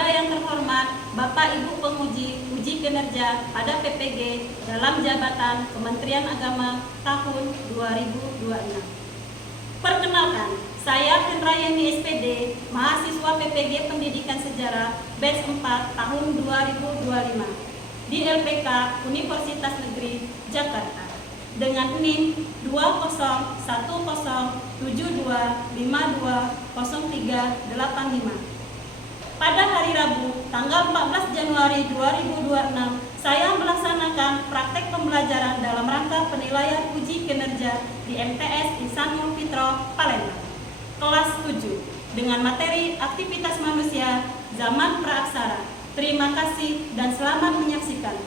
kepada yang terhormat Bapak Ibu penguji uji kinerja pada PPG dalam jabatan Kementerian Agama tahun 2026. Perkenalkan, saya Hendrayani SPD, mahasiswa PPG Pendidikan Sejarah batch 4 tahun 2025 di LPK Universitas Negeri Jakarta dengan NIM 2010725200385. Pada hari Rabu, tanggal 14 Januari 2026, saya melaksanakan praktek pembelajaran dalam rangka penilaian uji kinerja di MTS Insanul Fitro, Palembang, kelas 7, dengan materi aktivitas manusia zaman praaksara. Terima kasih dan selamat menyaksikan.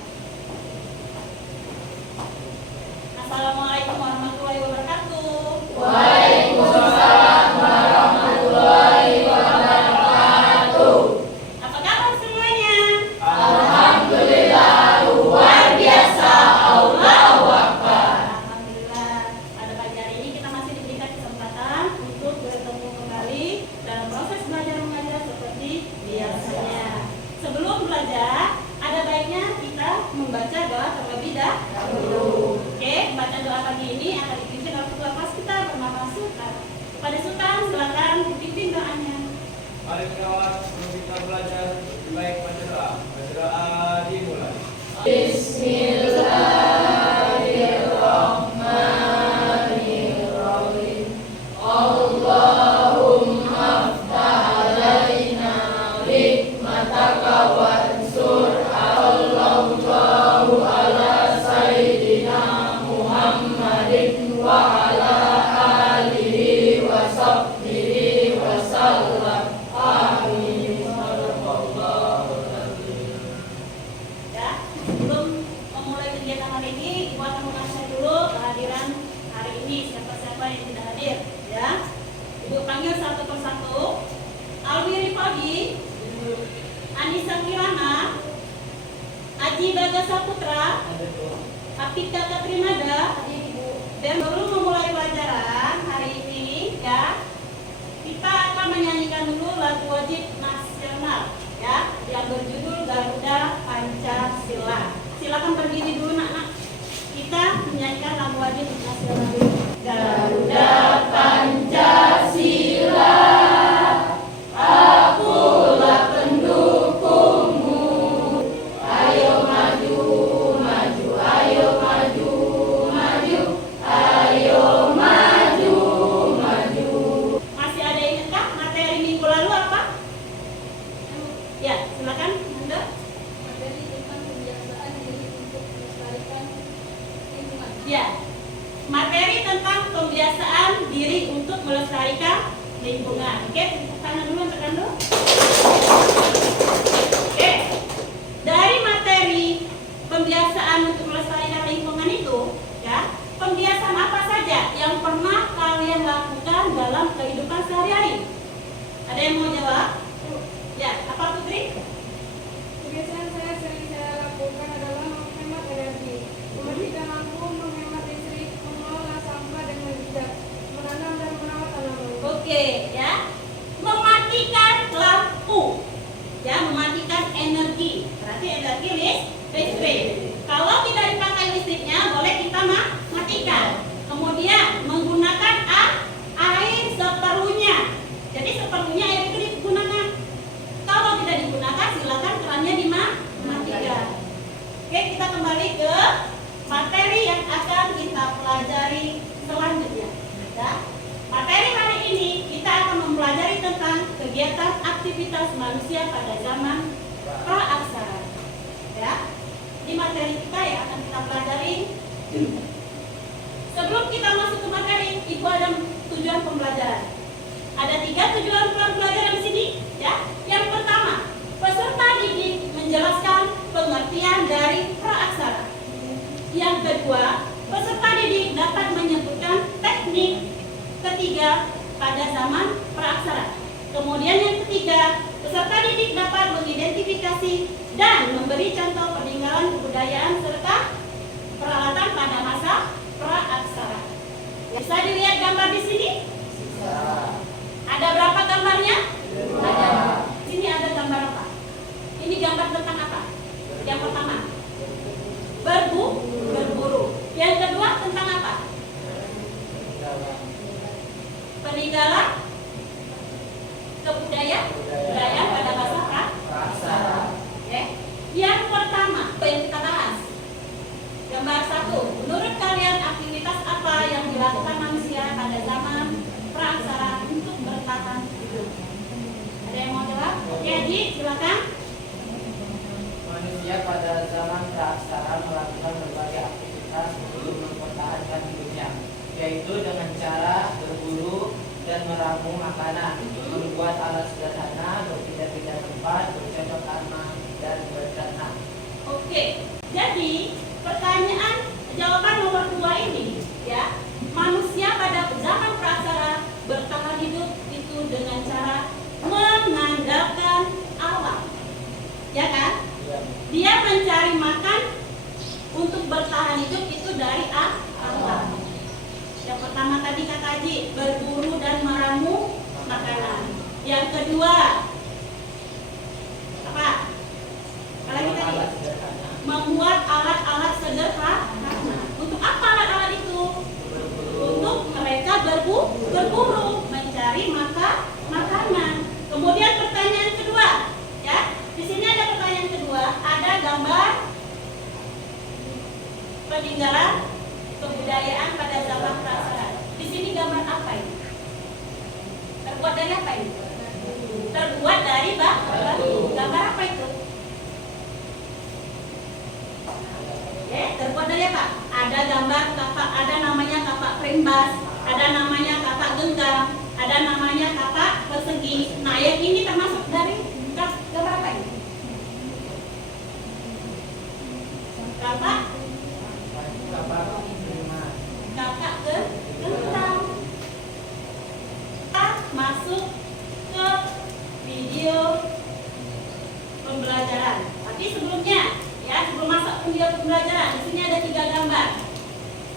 Assalamualaikum warahmatullahi wabarakatuh. Waalaikumsalam warahmatullahi wabarakatuh. Apa kabar semuanya? Alhamdulillah, luar biasa. Allahu Akbar. Alhamdulillah, pada pagi hari ini kita masih diberikan kesempatan untuk bertemu kembali dalam proses belajar mengajar seperti biasanya. Sebelum belajar, ada baiknya kita membaca doa terlebih dahulu. Oke, baca doa pagi ini akan dipimpin oleh ketua kelas kita bernama Sultan. Kepada Sultan, silakan dipimpin doanya. Mari kawan, sebelum kita belajar, lebih baik baca doa. Baca doa dimulai. Bismillahirrahmanirrahim. Allahumma aftah alaina hikmataka wansur Allahu ala sayyidina Muhammadin wa ala alihi wa sahbihi wa sallam. Amin. Ya, sebelum memulai kegiatan hari ini, Ibu akan mengasih dulu kehadiran hari ini siapa-siapa yang tidak hadir. Ya, Ibu panggil satu persatu. Alwi Rifadi, Anissa Kirana, Aji Bagasa Putra, Apika Katrimada. Dan sebelum memulai pelajaran hari ini, ya, kita akan menyanyikan dulu lagu wajib nasional, ya, yang berjudul Garuda Pancasila. Silakan berdiri dulu, nak. Kita menyanyikan lagu wajib nasional dulu. Garuda Pancasila, akulah pendukungmu. Ayo maju, maju, ayo maju, maju, ayo maju, maju. Masih ada yang ingat materi minggu lalu apa? Ya, silakan, Anda. Materi tentang kebiasaan diri untuk melestarikan lingkungan. Ya, materi tentang pembiasaan diri untuk melestarikan lingkungan. Oke, tepuk tangan dulu, tekan dulu. Oke, dari materi pembiasaan untuk melestarikan lingkungan itu, ya, pembiasaan apa saja yang pernah kalian lakukan dalam kehidupan sehari-hari? Ada yang mau jawab? Ya, apa Putri? Kebiasaan sering saya lakukan adalah menghemat energi, mematikan lampu, menghemat listrik, mengelola sampah dengan bijak, menanam dan merawat tanaman. Oke, ya. Mematikan lampu. Ya, mematikan energi. Berarti energi listrik. Kalau tidak dipakai listriknya, boleh kita matikan. Kemudian menggunakan air seperlunya. Jadi seperlunya air itu digunakan. Kalau tidak digunakan, silakan kerannya dimatikan. Oke, kita kembali ke materi yang akan kita pelajari selanjutnya. Ya. Materi hari ini kita akan mempelajari tentang kegiatan aktivitas manusia pada zaman praaksara. Ya, di materi kita yang akan kita pelajari. Sebelum kita masuk ke materi, Ibu ada tujuan pembelajaran. Ada 3 tujuan pembelajaran di sini. Ya, yang pertama, peserta didik menjelaskan pengertian dari praaksara. Yang kedua, peserta didik dapat menyebutkan teknik ketiga pada zaman praaksara. Kemudian yang ketiga, peserta didik dapat mengidentifikasi dan memberi contoh peninggalan kebudayaan serta peralatan pada masa praaksara. Bisa dilihat gambar di sini? Bisa. Ada berapa gambarnya? Ada. Sini ada gambar apa? peninggalan kebudayaan pada masa Praksara. Oke. Yang pertama yang kita bahas, gambar 1. Menurut kalian aktivitas apa yang dilakukan manusia pada zaman praksara untuk bertahan hidup? Ada yang mau jawab? Oke, Haji, silakan. Manusia pada zaman praksara melakukan berbagai aktivitas untuk mempertahankan hidupnya, yaitu dengan cara berburu dan meramu makanan, membuat alat sederhana, berpindah-pindah tempat, bercocok tanam, dan beternak. Oke, jadi pertanyaan jawaban nomor 2 ini ya, manusia pada zaman praksara bertahan hidup itu dengan cara mengandalkan alam, ya kan? Dia mencari makan untuk bertahan hidup itu dari alam. Yang pertama tadi kata Haji, berburu dan meramu makanan. Yang kedua apa? Lagi tadi membuat alat-alat sederhana. Untuk apa alat-alat itu? Untuk mereka berburu, mencari makanan. Kemudian pertanyaan kedua, ya. Di sini ada pertanyaan kedua, ada gambar peninggalan kebudayaan pada zaman praksara. Di sini gambar apa ini? Terbuat dari apa ini? Terbuat dari batu. Gambar apa itu? Terbuat dari apa? Ada gambar kapak, ada namanya kapak primbas, ada namanya kapak genggam, ada namanya kapak persegi. Nah, yang ini termasuk dari gambar apa ini? Kapak ke genggam. Masuk ke video pembelajaran. Tapi sebelumnya, ya, sebelum masuk ke video pembelajaran, di sini ada 3 gambar.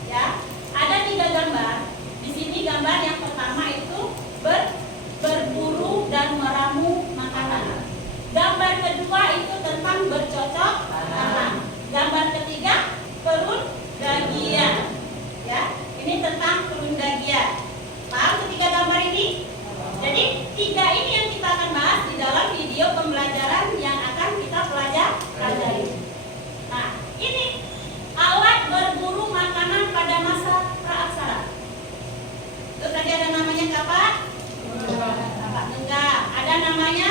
Ya, ada 3 gambar. Di sini gambar yang pertama itu berburu dan meramu makanan. Gambar kedua itu tentang bercocok tanam. Gambar ketiga perundagian. Ya, ini tentang perundagian. Paham ketiga gambar ini? Jadi 3 ini yang kita akan bahas di dalam video pembelajaran yang akan kita pelajari. Nah, ini alat berburu makanan pada masa praaksara. Terus tadi ada namanya kapak genggam, ada namanya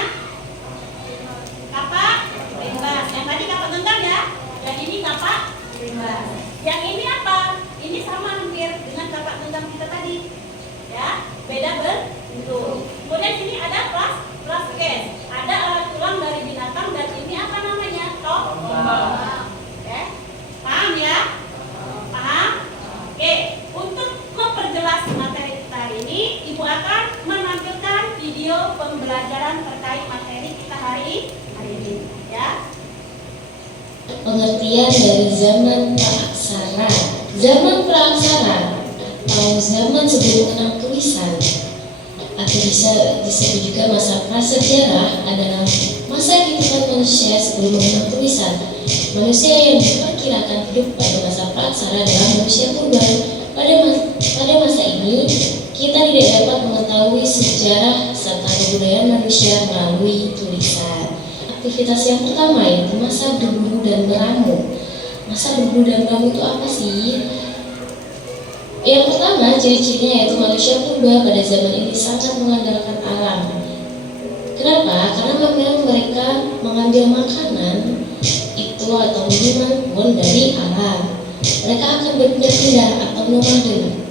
kapak primbas. Yang tadi kapak genggam ya, dan ini kapak primbas. Yang ini apa? Ini sama hampir dengan kapak genggam kita tadi, ya, beda bentuk. Kemudian sini ada plus case, ada alat tulang dari binatang, dan ini apa namanya? Tombak. Oke, paham ya? Paham? Oke, untuk memperjelas materi kita hari ini, Ibu akan menampilkan video pembelajaran terkait materi kita hari ini, ya. Pengertian dari zaman praaksara. Zaman praaksara atau zaman sebelum mengenal tulisan, atau bisa disebut juga masa prasejarah, adalah masa kehidupan manusia sebelum mengenal tulisan. Manusia yang diperkirakan hidup pada masa praaksara adalah manusia purba. Pada masa ini, kita tidak dapat mengetahui sejarah serta kebudayaan manusia melalui tulisan. Aktivitas yang pertama yaitu masa berburu dan meramu. Masa berburu dan meramu itu apa sih? Yang pertama, ciri-cirinya yaitu manusia purba pada zaman ini sangat mengandalkan alam. Kenapa? Karena memang mereka mengambil makanan itu atau minuman pun dari alam. Mereka akan berpindah-pindah atau nomaden.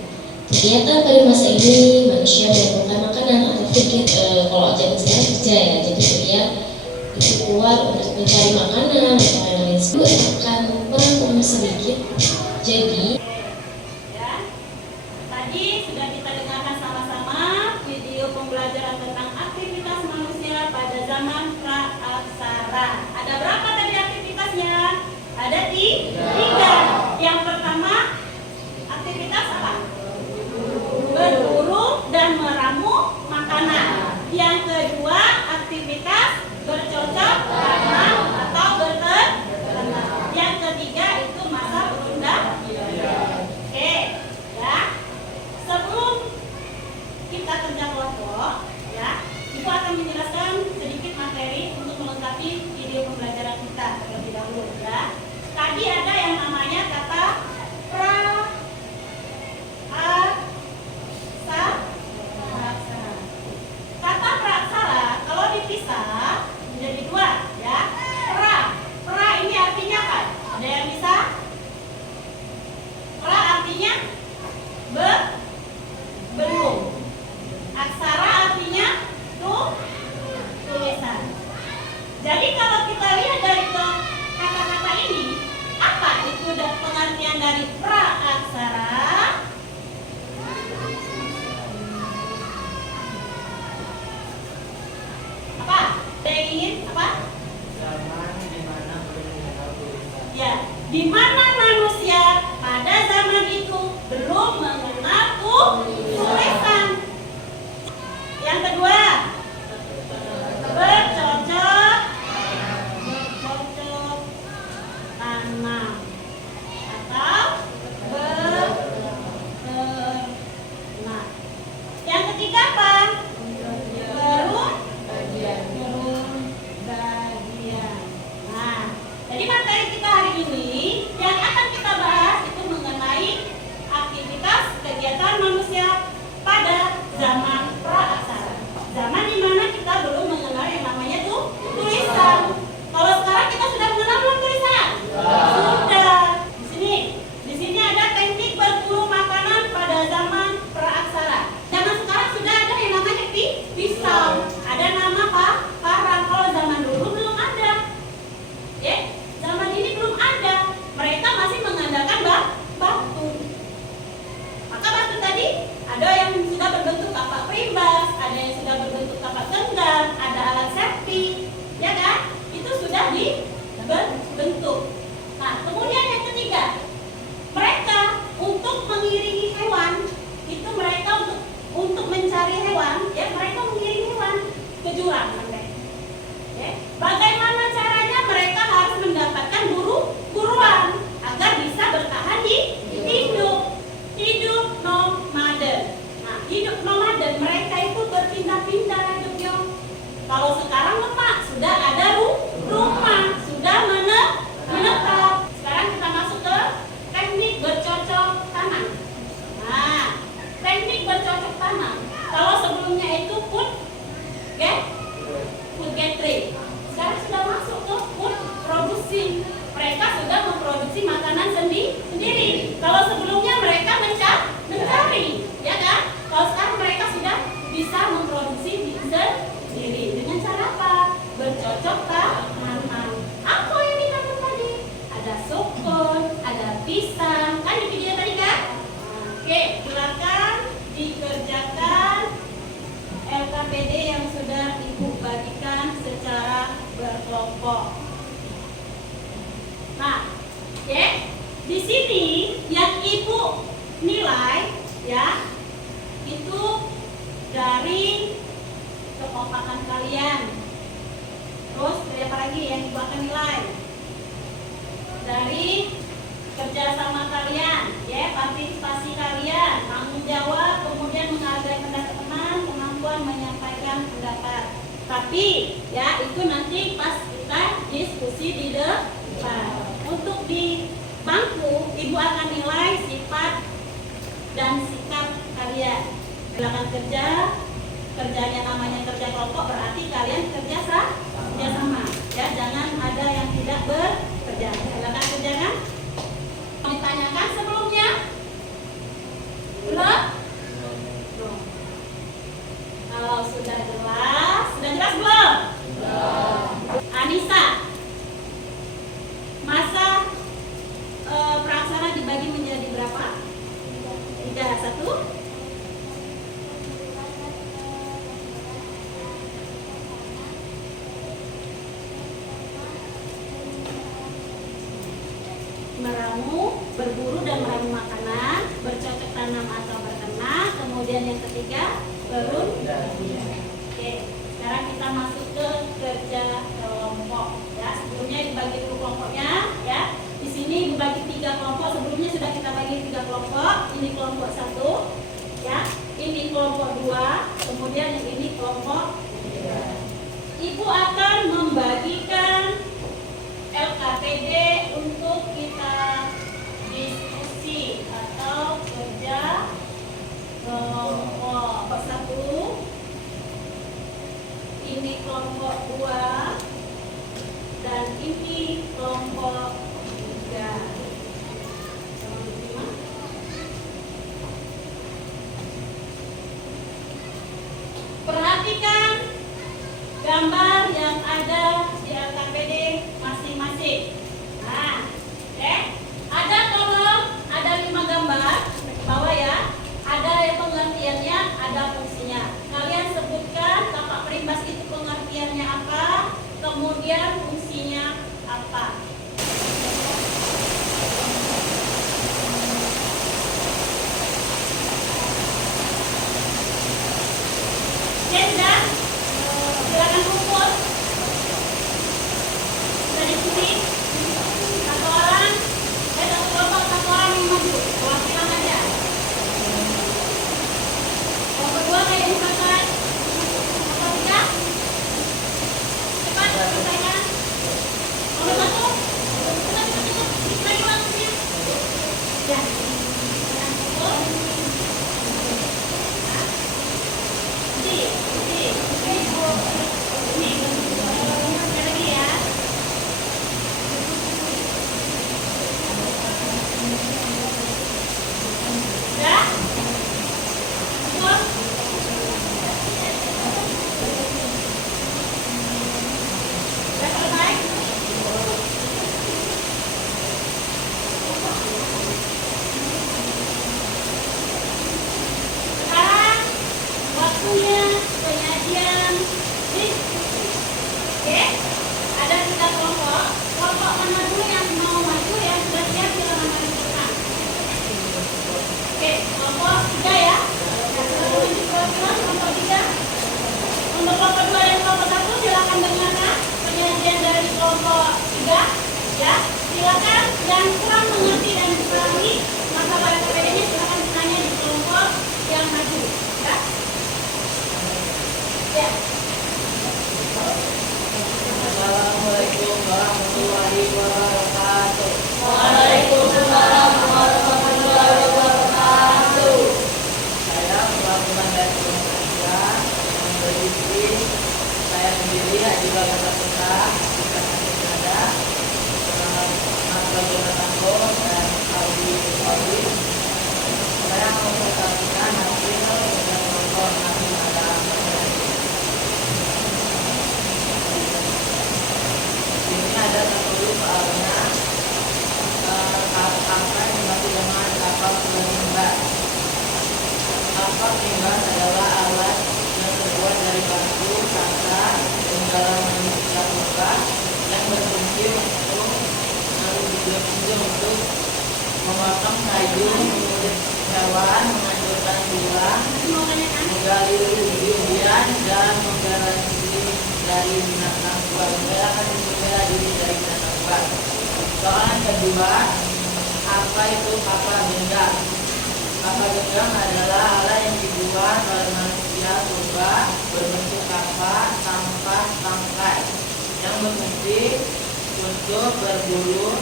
Kegiatan pada masa ini manusia mengumpulkan makanan atau food kalau zaman sekarang kerja ya, jadi dia itu keluar untuk mencari makanan atau lain-lain. Akan kurang sedikit. Jadi sudah kita dengarkan sama-sama video pembelajaran tentang aktivitas manusia pada zaman praaksara. Ada berapa tadi aktivitasnya? Ada 3. Yang pertama, aktivitas apa? Berburu dan meramu makanan. Yang kedua, aktivitas bercocok tanam atau beternak. apa? Zaman di mana belum mengenal tulisan. Ya, di mana manusia pada zaman itu belum mengenal tulisan. Yang kedua, bercocok tanam atau beternak. Yang ketiga apa? Bagian. Nah, jadi materi kita hari ini yang akan kita bahas itu mengenai aktivitas kegiatan manusia pada zaman praaksara. Zaman di mana kita belum mengenal yang namanya tulisan. Kalau sekarang kita sudah mengenal belum tulisan? Sudah. Di sini ada teknik berburu makanan pada zaman praaksara. Zaman sekarang sudah ada yang namanya pisau. Ada nama parang. Kalau zaman dulu belum ada. Ya, zaman ini belum ada. Mereka masih mengandalkan batu. Maka batu tadi ada yang sudah berbentuk kapak primbas, ada yang sudah berbentuk kapak genggam, ada alat safety, ya kan? Itu sudah dibentuk. Nah, kemudian yang ketiga, mereka untuk mengiringi hewan, itu mereka untuk mencari hewan, ya mereka mengiringi hewan ke jurang sampai. Ya. Bagaimana caranya mereka harus mendapatkan buruan agar bisa bertahan di hidup nomaden. Nah, hidup nomaden mereka itu berpindah-pindah hidupnya. Kalau sekarang lemak sudah ada rumah, sudah menetap. Sekarang kita masuk ke teknik bercocok tanam. Nah, teknik bercocok tanam. Kalau sebelumnya itu food gathering. Sekarang sudah masuk ke food producing. Mereka sudah memproduksi makanan sendiri. Kalau sebelumnya mereka mencari, ya kan? Kalau sekarang mereka sudah bisa memproduksi sendiri. Dengan cara apa? Bercocok tanam. Apa yang ditanam tadi? Ada sukun, ada pisang. Kan di video tadi kan? Oke, silakan dikerjakan LKPD yang sudah Ibu bagikan secara berkelompok. Nah, ya, di sini yang Ibu nilai, ya, itu dari kekompakan kalian. Terus apa lagi yang Ibu akan nilai? Dari kerjasama kalian, ya, partisipasi kalian, tanggung jawab, kemudian menghargai pendapat teman, kemampuan menyampaikan pendapat. Tapi, ya, itu nanti pas kita diskusi di depan. Untuk di bangku, Ibu akan nilai sifat dan sikap kalian. Silakan kerjanya namanya kerja kelompok, berarti kalian kerja sama. Ya, jangan ada yang tidak bekerja. Silakan kerjakan. Ditanyakan sebelumnya? Belum? Kalau sudah jelas belum? Anissa, masa praaksara dibagi menjadi berapa? 3, 1. Meramu, berburu dan meramu makanan, bercocok tanam atau berternak, kemudian yang ketiga Oke, sekarang kita masuk ke kerja kelompok. Ya, sebelumnya dibagi dulu kelompoknya. Ya, di sini dibagi 3 kelompok. Sebelumnya sudah kita bagi 3 kelompok. Ini kelompok 1, ya. Ini kelompok 2, kemudian yang ini kelompok 3. Ibu akan membagikan LKPD untuk kita diskusi atau kerja kelompok 1. Ini kelompok 2 dan ini kelompok 3. Perhatikan gambar yang ada di LKPD masing-masing. Nah, ada kolom, ada 5 gambar ke bawah ya. Ada yang pengertiannya, ada fungsinya. Kalian sebutkan kapak perimbas itu pengertiannya apa? kemudian fungsinya apa. Sudah, silakan kumpul. Sudah dicuri satu orang, satu kelompok, satu orang yang maju, perwakilan aja. Kelompok dua kayak dimakan, kelompok tiga, cepat selesaikan. Kelompok satu, cepat, lagi waktunya. Ya, silakan kumpul. Lagi ya. Sudah? Cukup? Sudah selesai? Sekarang waktunya penyajian diskusi. Oke? Ada 3 kelompok. Kelompok mana dulu yang mau maju, yang sudah siap silakan maju ke depan. Oke, kelompok 3 ya. Nah, silakan maju perwakilan kelompok 3. Untuk kelompok 2 dan kelompok 1 silakan dengarkan penyajian dari kelompok 3. Ya, silakan yang kurang mengerti dan dipahami masalah KPD-nya silakan bertanya di kelompok yang maju. Ya. Ya. Assalamualaikum warahmatullahi wabarakatuh. Waalaikumsalam warahmatullahi wabarakatuh. Saya perwakilan dari kelompok 3 yang berisi saya sendiri Haji Bagas Saputra, Bukan Ada, Mas Jonathan Go dan Aldi Aldi. Saya mau mempresentasikan hasil dan informasi pada ini ada satu soalnya apa yang dimaksud dengan kapal pengimbas. Kapal pengimbas adalah alat yang terbuat dari batu, kaca, dan dalam manusia muka yang berfungsi untuk memotong kayu, mengulik hewan, menghancurkan tulang, menggali umbi-umbian, dan menggaransi dari binatang buas. Akan membela diri dari binatang buas. Soalan kedua, apa itu kapal genggam? Kapal genggam adalah alat yang dibuat oleh manusia purba berbentuk kapal tanpa tangkai yang berfungsi untuk berburu,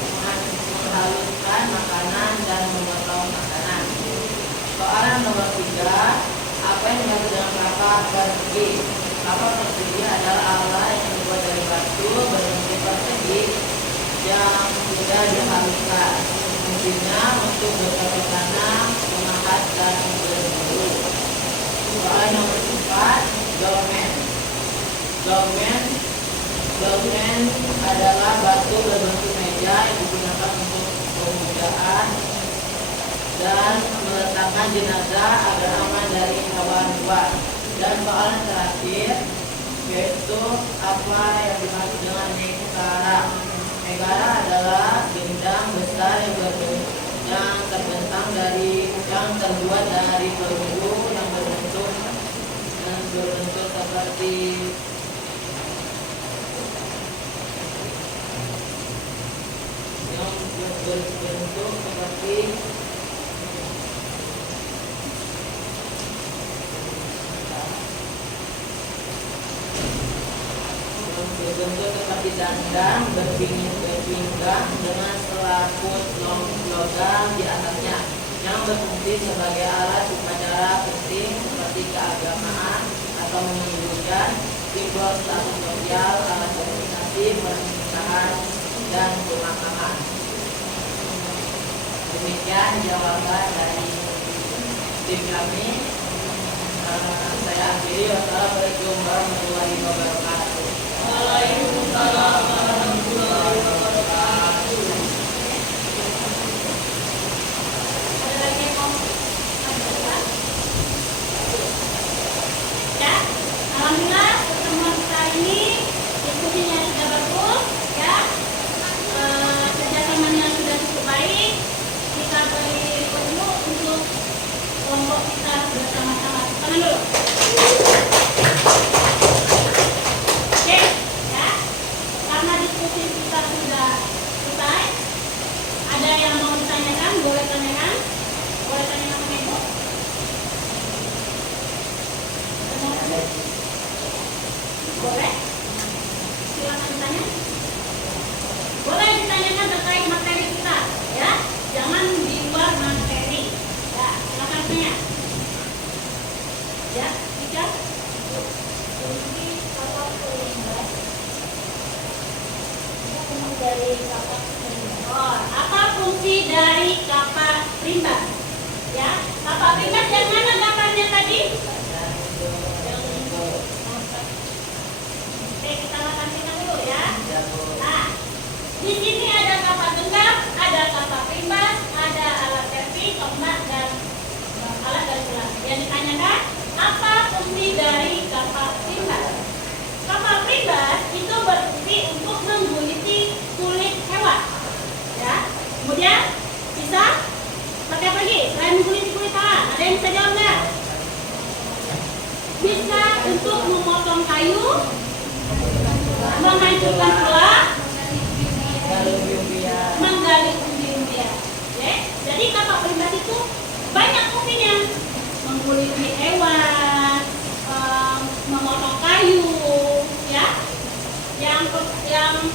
menghaluskan makanan, dan memotong makanan. Soalan nomor 3, apa yang dimaksud dengan kapal persegi? Kapal persegi adalah alat yang terbuat dari batu berbentuk persegi yang sudah dihaluskan. Fungsinya untuk bercocok tanam, memahat, dan berburu. Soalan nomor 4, dolmen. Dolmen adalah batu berbentuk meja yang digunakan untuk pemujaan dan meletakkan jenazah agar aman dari hewan buas. Dan soalan terakhir yaitu apa yang dimaksud dengan negara. Negara adalah gendang besar yang terbuat dari peluru yang berbentuk seperti dandang berpinggang dengan selaput logam di atasnya yang berfungsi sebagai alat upacara penting seperti keagamaan atau menunjukkan simbol status sosial, alat komunikasi, pernikahan, dan pemakaman. Demikian jawaban dari tim kami. Saya akhiri. Wassalamualaikum warahmatullahi wabarakatuh. Waalaikumsalam warahmatullahi wabarakatuh. Ada lagi yang mau menanyakan? Ya, alhamdulillah pertemuan kita ini diskusinya sudah tangan dulu. Oke, ya. Karena diskusi kita sudah selesai, ada yang mau ditanyakan? Boleh tanyakan? Boleh tanyakan sama Ibu? Boleh? Silakan ditanya. Boleh ditanyakan terkait materi kita, ya. Jangan di luar materi. Ya, silakan tanya. Ya, Tika. Oh, apa fungsi dari kapak primbas? Ya, kapak primbas yang mana gambarnya tadi? Oke, kita lakukan dulu ya. Nah, di sini ada kapak genggam, ada kapak primbas, ada alat servis, tombak, dan alat garis gelas. Yang ditanyakan, apa fungsi dari kapak primbas? Kapak primbas itu berfungsi untuk mengguliti kulit hewan. Ya. Kemudian bisa pakai apa lagi? Selain mengguliti kulit hewan, ada yang bisa jawab nggak? Bisa untuk memotong kayu, menghancurkan tulang, menggali umbi-umbian. Oke, jadi kapak primbas itu banyak fungsinya, mengguliti hewan, memotong kayu, ya. Yang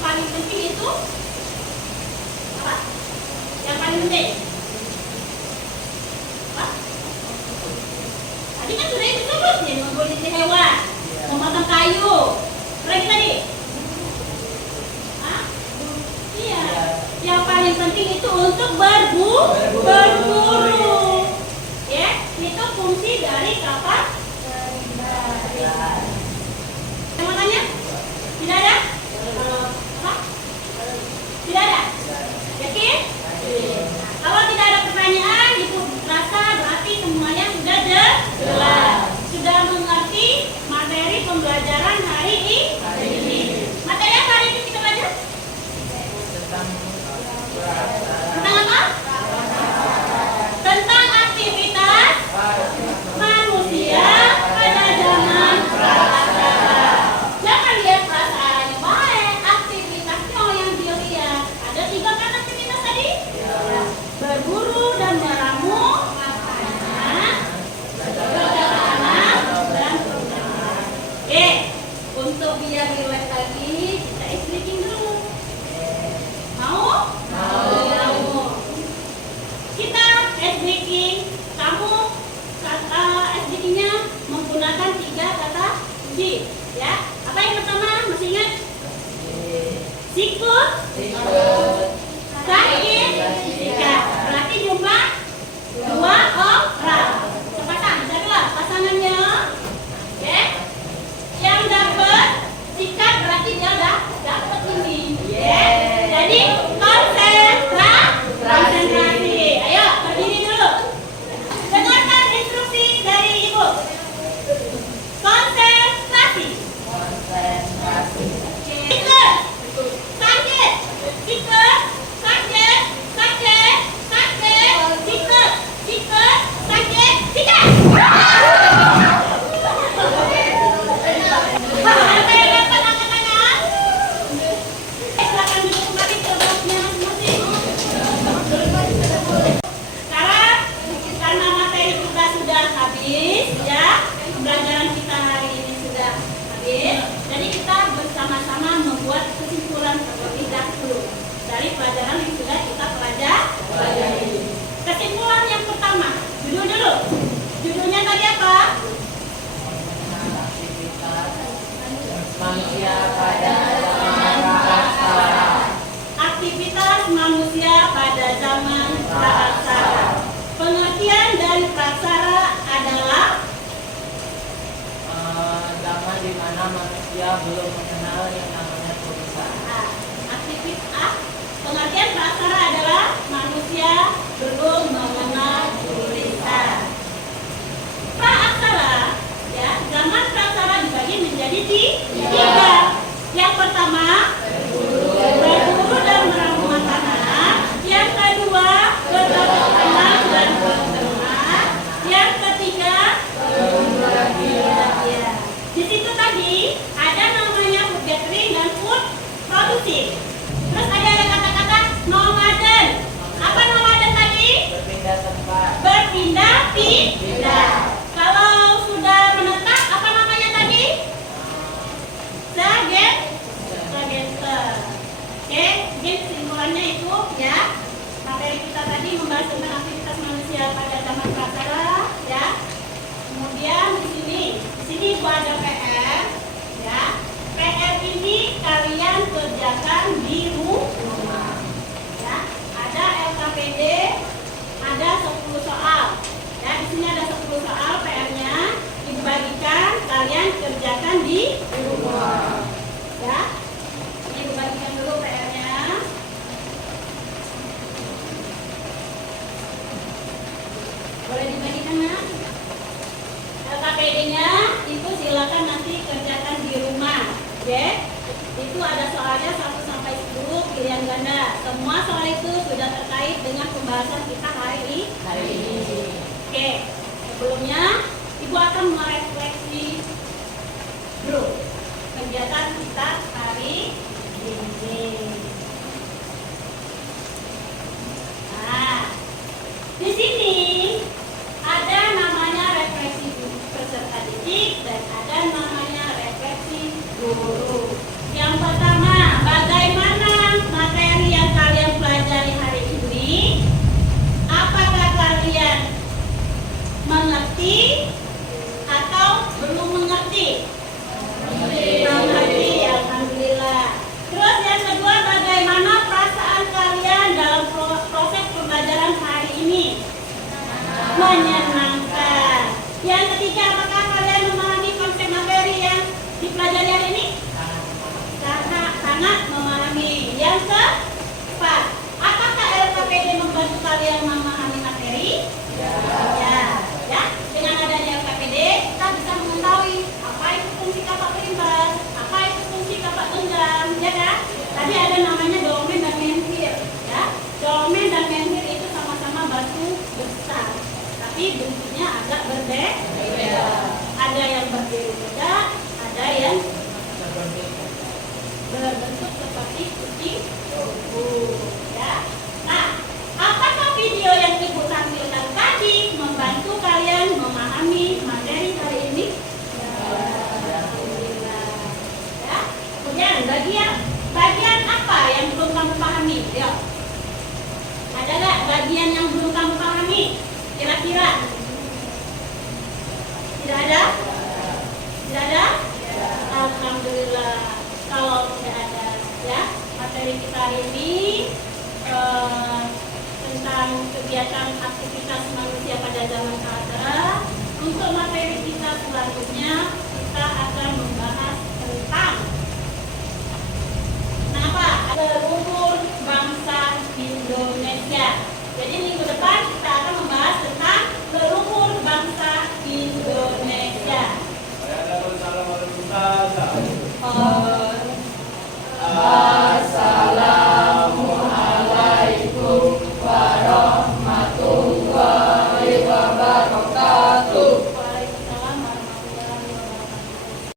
paling penting itu apa? Yang paling penting apa? Tadi kan sudah disebutin, mengguliti hewan, memotong kayu. Lagi tadi? Hah? Iya. Yang paling penting itu untuk berburu. Ya, itu fungsi dari kapak. Yang mau tanya? Tidak ada? Apa? Tidak ada? Yakin? Kalau tidak ada pertanyaan, itu rasa berarti semuanya sudah jelas. Sudah mengerti materi pembelajaran hari ini. Materi apa hari ini kita belajar? Tentang apa? Tentang aktivitas manusia pada zaman prasejarah. Jangan lihat perasaannya baik, aktivitasnya yang dilihat. Ada 3 kan aktivitas tadi? Berburu dan meramu, bercocok dan berenang. Untuk biar relax lagi, kita ice breaking dulu. Mau? Mau. Kita ice breaking. Kamu kata ice breakingnya menggunakan 3 kata kunci. Ya. Apa yang pertama? Masih ingat? Sikut. Sakit. Sikat. Berarti jumlah 2 orang. Cepatan, jadilah pasangannya. Oke. Yang dapat sikat berarti dia udah dapat ini. Jadi konsentrasi. Ayo berdiri dulu. Dengarkan instruksi dari Ibu. Konsentrasi. Sikat. Sakit. Sikat. Sakit. Sakit. Sakit. Sikat. Sikat. Sakit. Sikat. Ada yang dapat angkat tangan? Silakan duduk kembali ke tempatnya masing-masing. Sekarang karena materi kita sudah habis, ya, pembelajaran kita hari ini sudah habis. Jadi kita bersama-sama membuat kesimpulan terlebih dahulu dari pelajaran yang sudah kita pelajari. Kesimpulan yang pertama, judul dulu. Judulnya tadi apa? Manusia pada zaman prasejarah. Aktivitas manusia pada zaman prasejarah. Pengertian dari prasejarah adalah Zaman di mana manusia belum mengenal yang namanya tulisan. aktivitas. Pengertian prasejarah adalah manusia belum mengenal tulisan. Praaksara, ya, zaman praaksara dibagi menjadi 3. Yang pertama, berburu dan meramu makanan. Yang kedua, bercocok tanam dan berenang. Yang ketiga, sini ada 10 soal PR-nya. Ibu bagikan, kalian kerjakan di rumah. Ya. Ibu bagikan dulu PR-nya. Boleh dibagikan, Nak? LKPD-nya itu silakan nanti kerjakan di rumah. Ya. Itu ada soalnya 1 sampai 10 pilihan ganda. Semua soal itu sudah terkait dengan pembahasan kita hari ini. Oke. Sebelumnya Ibu akan merefleksi dulu kegiatan kita hari ini. Nah, di sini ada namanya refleksi peserta didik dan ada namanya refleksi guru. Yang pertama, bagaimana materi yang kalian pelajari hari ini? Apakah kalian mengerti atau belum mengerti? Mengerti, alhamdulillah. Terus yang kedua, bagaimana perasaan kalian dalam proses pembelajaran hari ini? Menyenangkan. Yang ketiga, apakah kalian memahami konsep materi yang dipelajari hari ini? Sangat memahami. Yang keempat, apakah LKPD membantu kalian memahami materi? Ya. Dengan adanya LKPD, kita bisa mengetahui apa itu fungsi kapak berimbas, apa itu fungsi kapak genggam, ya kan? Tadi ada namanya dolmen dan menhir, ya. Dolmen dan menhir itu sama-sama batu besar, tapi bentuknya agak berbeda. Ada yang berdiri tegak, ada yang berbentuk seperti kucing kuku, ya. Nah, apakah video yang Ibu tampilkan tadi membantu kalian memahami materi hari ini? Alhamdulillah. Ya. Kemudian bagian apa yang belum kamu pahami? Ayo. Ada nggak bagian yang belum kamu pahami? Kira-kira? Tidak ada? Tidak ada? Alhamdulillah. Kalau tidak ada, ya, materi kita hari ini tentang kegiatan aktivitas manusia pada zaman prasejarah. Untuk materi kita selanjutnya